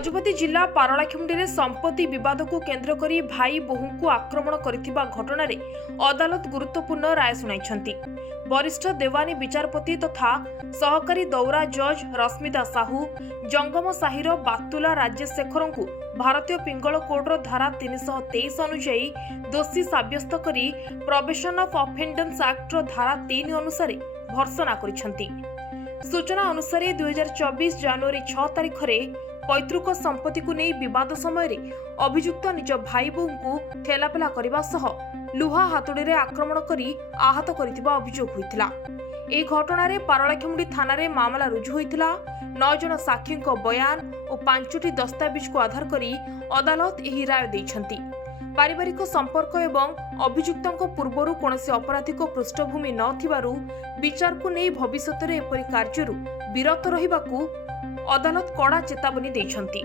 गजपति जिला पारलाखेमुंडी संपत्ति विवाद को केन्द्र करी भाई बोहू को आक्रमण करथिबा घटना अदालत गुरुत्वपूर्ण राय सुनाई। वरिष्ठ देवानी विचारपति तथा सहकारी दौरा जज रश्मिता साहू जंगम साहिर बातुला राजेशेखर को भारतीय पिंगल कोडर धारा 323 अनुଯାयी दोषी साब्यस्त करी प्रोबेशन ऑफ ऑफेंडेंस एक्ट धारा 3 अनुसार भर्सना करिसेंती। सूचना अनुसार 2024 जनवरी 6 तारिख में पैतृक संपत्ति को नहीं विवाद समय अभियुक्त निज भाई बोहू को ठेलापेला करने सह लुहा हातुड़ी रे आक्रमण करी आहत करथिबा अभियोग होइथिला। एही घटना पारलाखेमुंडी थाना रे मामला रुजु होइथिला। 9 जन साक्षी बयान और 5टी दस्तावेज को आधार करी अदालत एही राय दैछंती। पारिवारिक संपर्क एवं अभियुक्तों पूर्वर कौनसी अपराधिक पृष्ठभूमि नथिबारु विचार को नहीं भविष्य में एपरि कार्यरू विरत रहिबाकू अदालत कड़ा चेतावनी दैछंती।